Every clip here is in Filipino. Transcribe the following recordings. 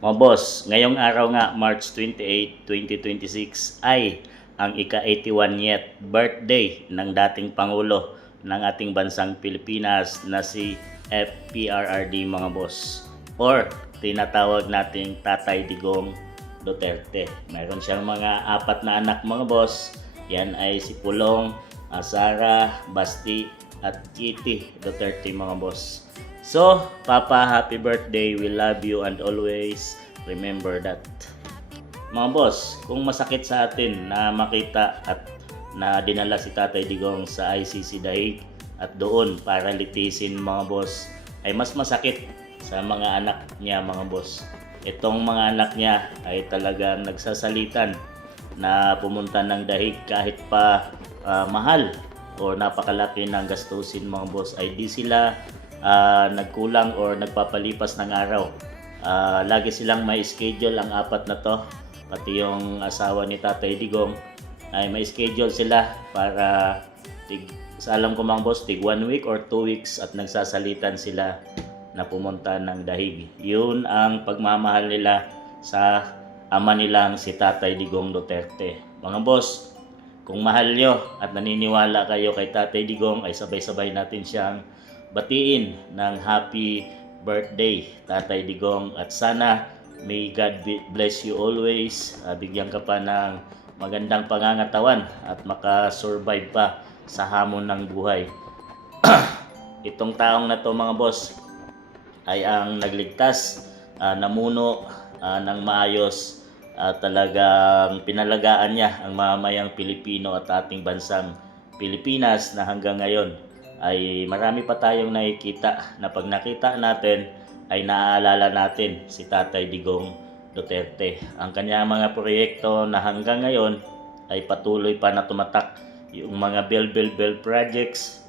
Mga boss, ngayong araw nga, March 28, 2026 ay ang ika-81th birthday ng dating Pangulo ng ating bansang Pilipinas na si FPRRD mga boss, or tinatawag nating Tatay Digong Duterte. Meron siyang mga apat na anak mga boss. Yan ay si Pulong, Sara, Basti at Kitty Duterte mga boss. So, Papa, happy birthday. We love you and always remember that. Mga boss, kung masakit sa atin na makita at na dinala si Tatay Digong sa ICC Daig at doon para litisin mga boss, ay mas masakit sa mga anak niya mga boss. Itong mga anak niya ay talagang nagsasalitan na pumunta ng Daig kahit pa mahal o napakalaki ng gastusin mga boss, ay di sila nagkulang or nagpapalipas ng araw. Lagi silang may schedule ang apat na to, pati yung asawa ni Tatay Digong ay may schedule sila para sa alam ko mga boss, tig 1 week or 2 weeks at nagsasalitan sila na pumunta ng Daig. Yun ang pagmamahal nila sa ama nilang si Tatay Digong Duterte. Mga boss, kung mahal nyo at naniniwala kayo kay Tatay Digong, ay sabay-sabay natin siyang batiin ng happy birthday Tatay Digong, at sana may God bless you always. Bigyan ka pa ng magandang pangangatawan at makasurvive pa sa hamon ng buhay. Itong taong na to mga boss ay ang nagligtas, namuno ng maayos, talagang pinalagaan niya ang mamamayang Pilipino at ating bansang Pilipinas na hanggang ngayon ay marami pa tayong nakikita na pag nakita natin ay naaalala natin si Tatay Digong Duterte. Ang kanya mga proyekto na hanggang ngayon ay patuloy pa na tumatak, yung mga bell projects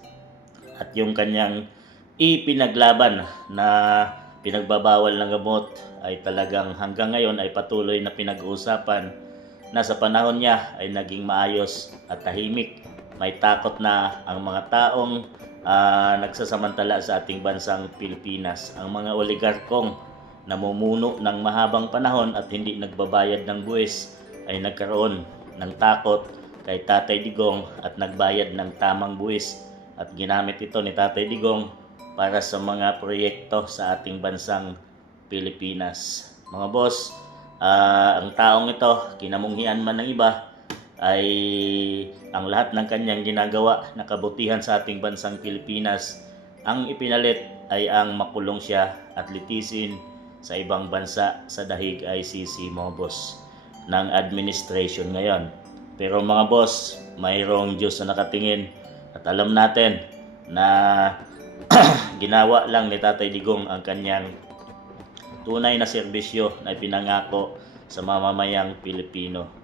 at yung kanyang ipinaglaban na pinagbabawal ng gamot ay talagang hanggang ngayon ay patuloy na pinag-uusapan, na sa panahon niya ay naging maayos at tahimik. May takot na ang mga taong nagsasamantala sa ating bansang Pilipinas. Ang mga oligarkong namumuno ng mahabang panahon at hindi nagbabayad ng buwis ay nagkaroon ng takot kay Tatay Digong at nagbayad ng tamang buwis, at ginamit ito ni Tatay Digong para sa mga proyekto sa ating bansang Pilipinas. Mga boss, ang taong ito, kinamunghian man ng iba, ay ang lahat ng kanyang ginagawa na kabutihan sa ating bansang Pilipinas, ang ipinalit ay ang makulong siya at litisin sa ibang bansa sa Daig ICC mga boss ng administration ngayon. Pero mga boss, mayroong Diyos na nakatingin at alam natin na ginawa lang ni Tatay Digong ang kanyang tunay na serbisyo na ipinangako sa mamamayang Pilipino.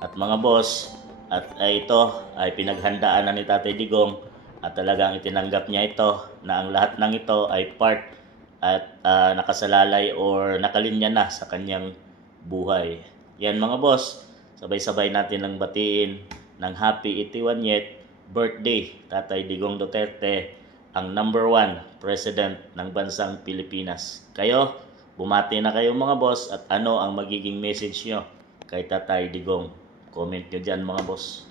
At mga boss, at ito ay pinaghandaan na ni Tatay Digong at talagang itinanggap niya ito na ang lahat ng ito ay part at nakasalalay or nakalinya na sa kanyang buhay. Yan mga boss, sabay-sabay natin ang batiin ng happy 81th birthday Tatay Digong Duterte, ang number 1 president ng bansang Pilipinas. Kayo, bumati na kayo mga boss, at ano ang magiging message nyo kay Tatay Digong? Comment nyo dyan mga boss.